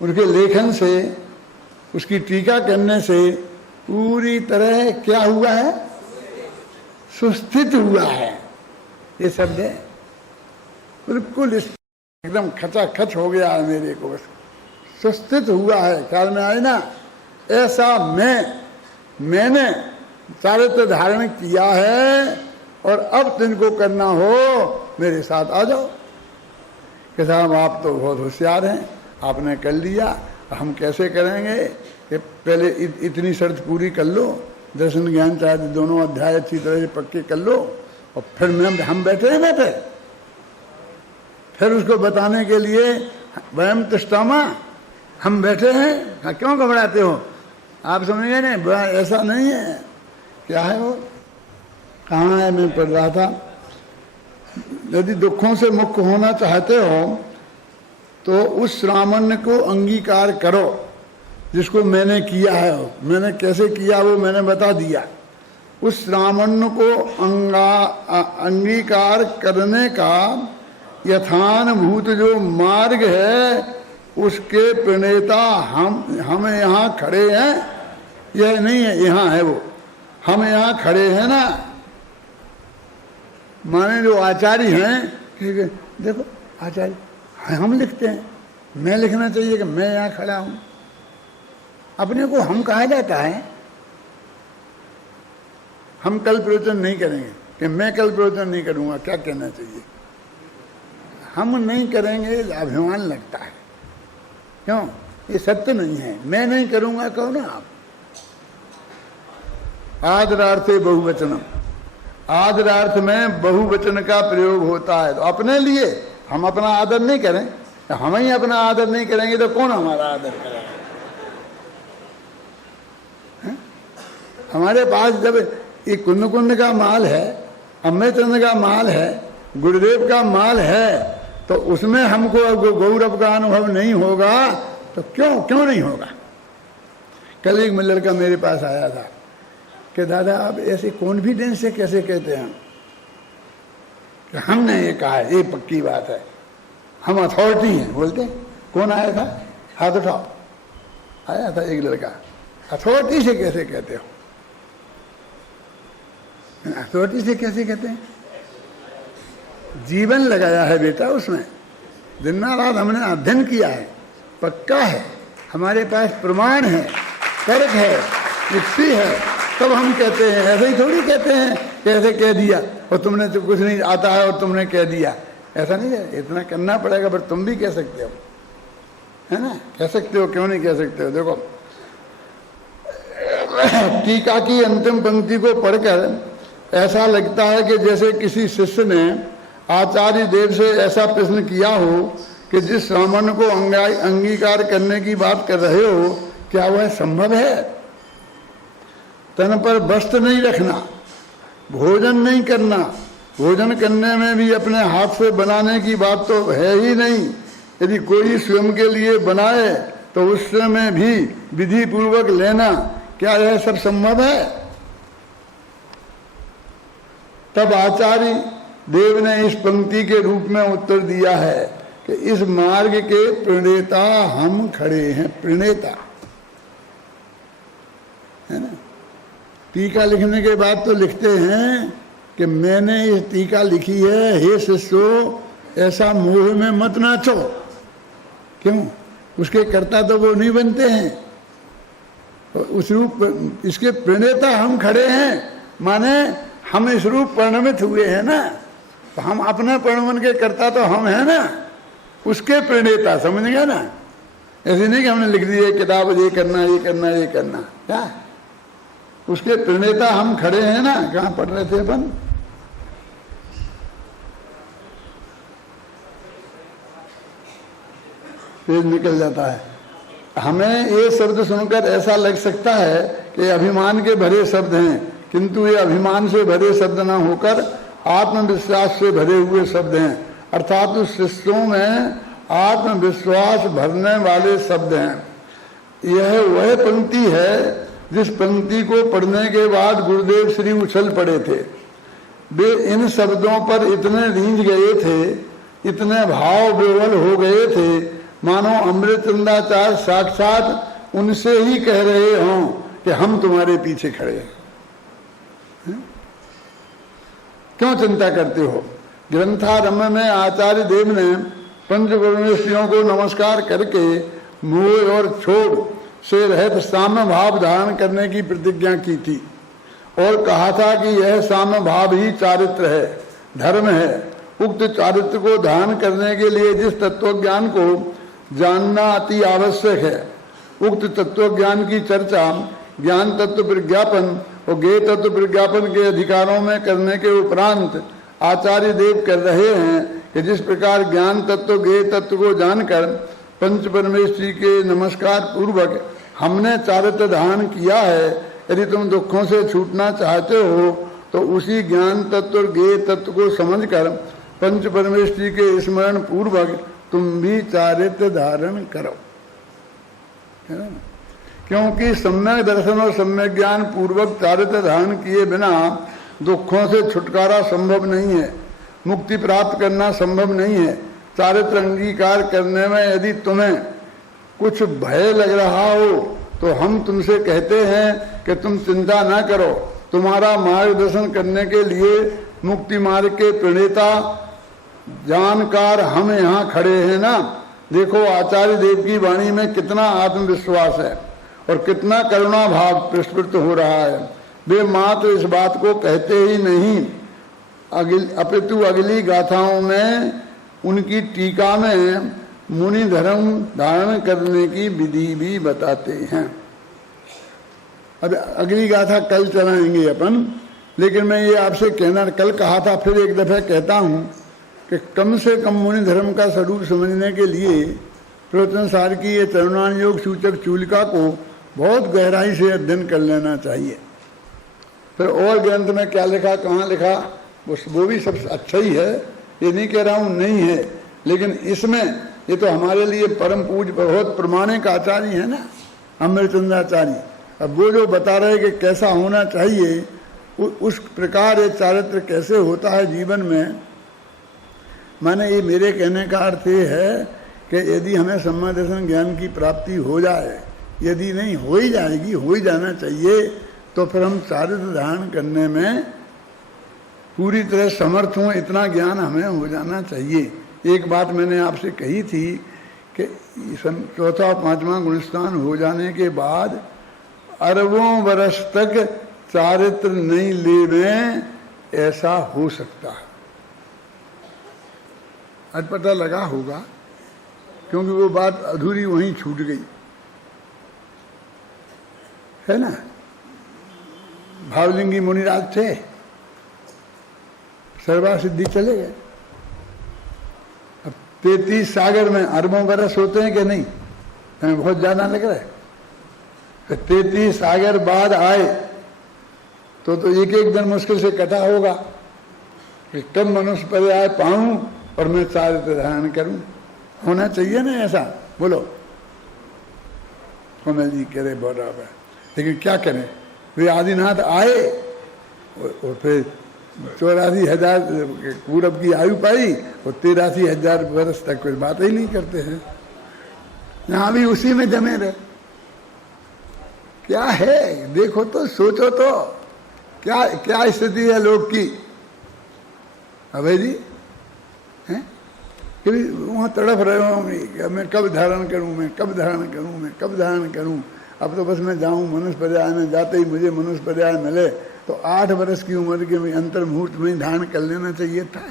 उनके लेखन से, उसकी टीका करने से पूरी तरह क्या हुआ है? सुस्थित हुआ है। ये शब्द है बिल्कुल एकदम खचाखच हो गया है मेरे को, सुस्थित हुआ है। ख्याल में आए ना? ऐसा मैंने चारित्र धारण किया है और अब तुमको करना हो मेरे साथ आ जाओ। कि साहब आप तो बहुत होशियार हैं, आपने कर लिया, हम कैसे करेंगे? कि पहले इतनी शर्त पूरी कर लो, दर्शन ज्ञान चाहे दोनों अध्याय अच्छी तरह से पक्के कर लो, और फिर हम बैठे फिर उसको बताने के लिए वयम तिष्ठामा, हम बैठे हैं। हाँ, क्यों घबराते हो? आप समझ गए ना? ऐसा नहीं है। क्या है वो? कहाँ है? मैं पढ़ रहा था, यदि दुखों से मुक्त होना चाहते हो तो उस श्रामण्य को अंगीकार करो जिसको मैंने किया है। मैंने कैसे किया वो मैंने बता दिया। उस श्रामण्य को अंगीकार करने का यथानुभूत जो मार्ग है उसके प्रणेता हम यहाँ खड़े हैं। यह नहीं है, यहाँ है वो। हम यहाँ खड़े हैं ना, माने जो आचार्य हैं, ठीक है, देखो आचार्य हम लिखते हैं, मैं लिखना चाहिए कि मैं यहाँ खड़ा हूँ। अपने को हम कहा जाता है। हम कल प्रवचन नहीं करेंगे कि मैं कल प्रवचन नहीं करूँगा, क्या कहना चाहिए? हम नहीं करेंगे, अभिमान लगता है। क्यों? ये सत्य नहीं है। मैं नहीं करूँगा, कहो ना आप। आदरार्थे बहुवचनम, आदरार्थ में बहुवचन का प्रयोग होता है। तो अपने लिए हम अपना आदर नहीं करें, तो हम ही अपना आदर नहीं करेंगे तो कौन हमारा आदर करेगा? हमारे पास जब ये कुंद कुंद का माल है, अमृतचंद का माल है, गुरुदेव का माल है, तो उसमें हमको गौरव का अनुभव नहीं होगा तो क्यों नहीं होगा? कल एक लड़का मेरे पास आया था कि दादा आप ऐसे कॉन्फिडेंस से कैसे कहते हैं कि हमने ये कहा है, ये पक्की बात है, हम अथॉरिटी हैं बोलते। कौन आया था? हाथ उठाओ। आया था एक लड़का। अथॉरिटी से कैसे कहते हो? अथॉरिटी से कैसे कहते हैं? जीवन लगाया है बेटा उसमें, दिन रात हमने अध्ययन किया है, पक्का है, हमारे पास प्रमाण है, तर्क है, युक्ति है, तब हम कहते हैं, ऐसे ही थोड़ी कहते हैं कि ऐसे कह दिया और तुमने तो कुछ नहीं आता है और तुमने कह दिया, ऐसा नहीं है। इतना करना पड़ेगा, पर तुम भी कह सकते हो, है ना, कह सकते हो, क्यों नहीं कह सकते हो। देखो टीका की अंतिम पंक्ति को पढ़कर ऐसा लगता है कि जैसे किसी शिष्य ने आचार्य देव से ऐसा प्रश्न किया हो कि जिस श्रावण को अंगीकार करने की बात कर रहे हो, क्या वह संभव है? तन पर वस्त्र नहीं रखना, भोजन नहीं करना, भोजन करने में भी अपने हाथ से बनाने की बात तो है ही नहीं। यदि कोई स्वयं के लिए बनाए तो उसमें भी विधि पूर्वक लेना, क्या यह सब संभव है? तब आचार्य देव ने इस पंक्ति के रूप में उत्तर दिया है कि इस मार्ग के प्रणेता हम खड़े हैं। प्रणेता है ना। टीका लिखने के बाद तो लिखते हैं कि मैंने ये टीका लिखी है, हे शिष्यो ऐसा मोह में मत नाचो। क्यों? उसके कर्ता तो वो नहीं बनते हैं। उस रूप इसके प्रणेता हम खड़े हैं, माने हम इस रूप परिणमित हुए हैं ना, तो हम अपना परिणमन के कर्ता तो हम हैं ना, उसके प्रणेता, समझ गए ना। ऐसे नहीं कि हमने लिख दिया किताब ये करना ये करना ये करना, क्या उसके प्रणेता हम खड़े हैं ना। कहाँ पढ़ रहे थे अपन? पेज निकल जाता है। हमें ये शब्द सुनकर ऐसा लग सकता है कि अभिमान के भरे शब्द हैं, किंतु ये अभिमान से भरे शब्द ना होकर आत्मविश्वास से भरे हुए शब्द हैं। अर्थात उस शिष्यों में आत्मविश्वास भरने वाले शब्द हैं। यह वह पंक्ति है जिस पंक्ति को पढ़ने के बाद गुरुदेव श्री उछल पड़े थे। वे इन शब्दों पर इतने रींझ गए थे, इतने भाव विवल हो गए थे, मानो अमृतचंद्राचार्य साक्षात उनसे ही कह रहे हों कि हम तुम्हारे पीछे खड़े हैं। क्यों चिंता करते हो? ग्रंथारंभ में आचार्य देव ने पंच परमेश्वरियों को नमस्कार करके मोह और क्षोभ से रहित साम्य भाव धारण करने की प्रतिज्ञा की थी और कहा था कि यह साम्य भाव ही चारित्र है, धर्म है। उक्त चारित्र को धारण करने के लिए जिस तत्वज्ञान को जानना अति आवश्यक है, उक्त तत्वज्ञान की चर्चा ज्ञान तत्व प्रज्ञापन और ज्ञेय तत्व प्रज्ञापन के अधिकारों में करने के उपरांत आचार्य देव कर रहे हैं कि जिस प्रकार ज्ञान तत्व ज्ञेय तत्व को जानकर पंच परमेश्वरी के नमस्कार पूर्वक हमने चारित्र धारण किया है, यदि तुम दुखों से छूटना चाहते हो तो उसी ज्ञान तत्व और ज्ञेय तत्व को समझकर पंच परमेश्वरी के स्मरण पूर्वक तुम भी चारित्र धारण करो, है ना। क्योंकि सम्यक दर्शन और सम्यक ज्ञान पूर्वक चारित्र धारण किए बिना दुखों से छुटकारा संभव नहीं है, मुक्ति प्राप्त करना संभव नहीं है। चारित्र अंगीकार करने में यदि तुम्हें कुछ भय लग रहा हो तो हम तुमसे कहते हैं कि तुम चिंता ना करो, तुम्हारा मार्गदर्शन करने के लिए मुक्ति मार्ग के प्रणेता जानकार हम यहाँ खड़े हैं ना। देखो आचार्य देव की वाणी में कितना आत्मविश्वास है और कितना करुणा भाव प्रस्फुट हो रहा है। वे मात्र इस बात को कहते ही नहीं, अपितु अगली गाथाओं में उनकी टीका में मुनि धर्म धारण करने की विधि भी बताते हैं। अब अगली गाथा कल चलाएंगे अपन, लेकिन मैं ये आपसे कहना कल कहा था, फिर एक दफा कहता हूँ कि कम से कम मुनि धर्म का स्वरूप समझने के लिए प्रवचन सार की ये तरुणान योग सूचक चूलिका को बहुत गहराई से अध्ययन कर लेना चाहिए। फिर और ग्रंथ में क्या लिखा, कहाँ लिखा, वो भी सब अच्छा ही है, ये नहीं कह रहा हूँ नहीं है, लेकिन इसमें ये तो हमारे लिए परम पूज्य बहुत प्रमाणिक आचार्य है ना अमृतचंद्राचार्य। अब वो जो बता रहे कि कैसा होना चाहिए, उस प्रकार ये चारित्र कैसे होता है जीवन में। माने ये मेरे कहने का अर्थ ये है कि यदि हमें सम्मा दर्शन ज्ञान की प्राप्ति हो जाए, यदि नहीं हो ही जाएगी, हो ही जाना चाहिए, तो फिर हम चारित्र धारण करने में पूरी तरह समर्थ हों, इतना ज्ञान हमें हो जाना चाहिए। एक बात मैंने आपसे कही थी कि चौथा और पांचवा गुणस्थान हो जाने के बाद अरबों बरस तक चारित्र नहीं लेवे ऐसा हो सकता है। आज पता लगा होगा, क्योंकि वो बात अधूरी वहीं छूट गई है ना। भावलिंगी मुनिराज थे, सर्वा सिद्धि चले गए। अब 33 सागर में अरबों बरस होते हैं कि नहीं? हमें बहुत ज्यादा लग रहा है। तो 33 सागर बाद आए तो एक एक दिन मुश्किल से कटा होगा कि कब मनुष्य पर्याय पाऊं और मैं चारित्र धारण करूं। होना चाहिए ना ऐसा, बोलो। होना जी करे बराबर, लेकिन क्या करें, वे आदिनाथ आए और फिर 84,000 पूरब की आयु पाई और 83,000 वर्ष तक कोई बात ही नहीं करते हैं। यहां भी उसी में जमे रहे। क्या है, देखो तो, सोचो तो, क्या क्या स्थिति है लोग की। अभय जी हैं कि वहां तड़प रहे हो, मैं कब धारण करूं, मैं कब धारण करूं, मैं कब धारण करूं। अब तो बस मैं जाऊं मनुष्य पर्याय में, जाते ही मुझे मनुष्य पर्याय मिले तो 8 वर्ष की उम्र के अंतर मुहूर्त में धारण कर लेना चाहिए था।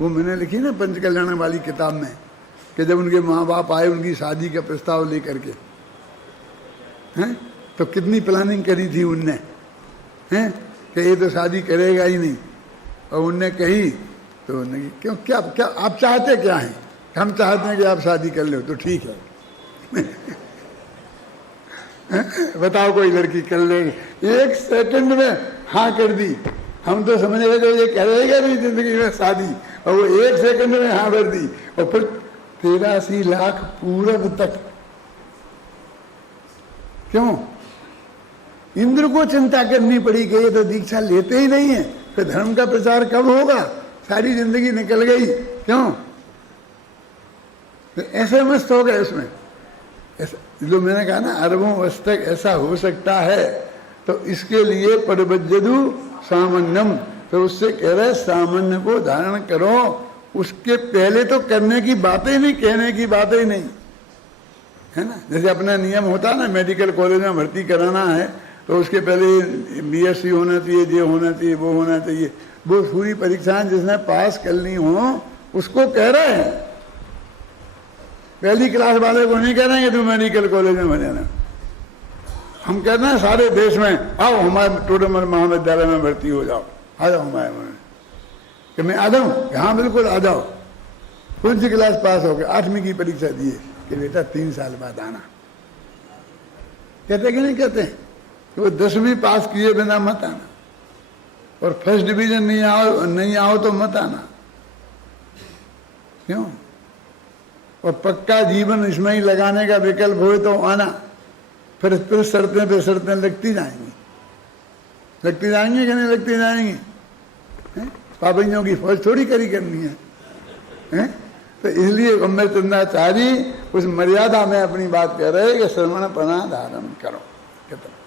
वो मैंने लिखी ना पंचकल्याण वाली किताब में कि जब उनके माँ बाप आए उनकी शादी का प्रस्ताव लेकर के, हैं, तो कितनी प्लानिंग करी थी उनने, हैं, कि ये तो शादी करेगा ही नहीं। और उनने कही तो नहीं, क्यों, क्या क्या आप चाहते क्या हैं? हम चाहते हैं कि आप शादी कर लो, तो ठीक है। बताओ कोई लड़की कर ले, 1 सेकंड में हाँ कर दी। हम तो समझ रहे थे ये करेगा नहीं जिंदगी में शादी, और वो 1 सेकंड में हाँ भर दी। और फिर 83 लाख पूरब तक। क्यों? इंद्र को चिंता करनी पड़ी कि ये तो दीक्षा लेते ही नहीं है, फिर धर्म का प्रचार कब होगा? सारी जिंदगी निकल गई। क्यों? तो ऐसे मस्त हो गए उसमें। जो मैंने कहा ना, अरबों वर्ष तक ऐसा हो सकता है, तो इसके लिए परबज्जदु सामान्यम, तो उससे कह रहे सामान्य को धारण करो। उसके पहले तो करने की बातें नहीं, कहने की बातें नहीं, है ना। जैसे अपना नियम होता है ना, मेडिकल कॉलेज में भर्ती कराना है तो उसके पहले बीएससी होना चाहिए, ये होना चाहिए, वो होना चाहिए। वो पूरी परीक्षाएं जिसने पास करनी हो उसको कह रहे हैं। पहली क्लास वाले को नहीं कह रहे हैं कि तुम मेडिकल कॉलेज में भर जाना। हम कहते हैं सारे देश में आओ हमारे टोडरमल महाविद्यालय में भर्ती हो जाओ, आ जाओ हमारे में। कि मैं आ जाऊँ? हाँ बिल्कुल आ जाओ। कौन सी क्लास पास हो गए? 8वीं की परीक्षा दिए कि बेटा 3 साल बाद आना। कहते कि नहीं कहते? कि वो 10वीं पास किए बिना मत आना, और फर्स्ट डिवीजन नहीं आओ तो मत आना। क्यों? और पक्का जीवन इसमें ही लगाने का विकल्प हो तो आना। फिर शर्तें पे शर्तें लगती जाएंगी कि नहीं लगती जाएंगी? पाबंदियों की फौज थोड़ी करनी है? तो इसलिए अमृतचंद्राचारी उस मर्यादा में अपनी बात कह रहे कि श्रवण पना धारण करो। कितना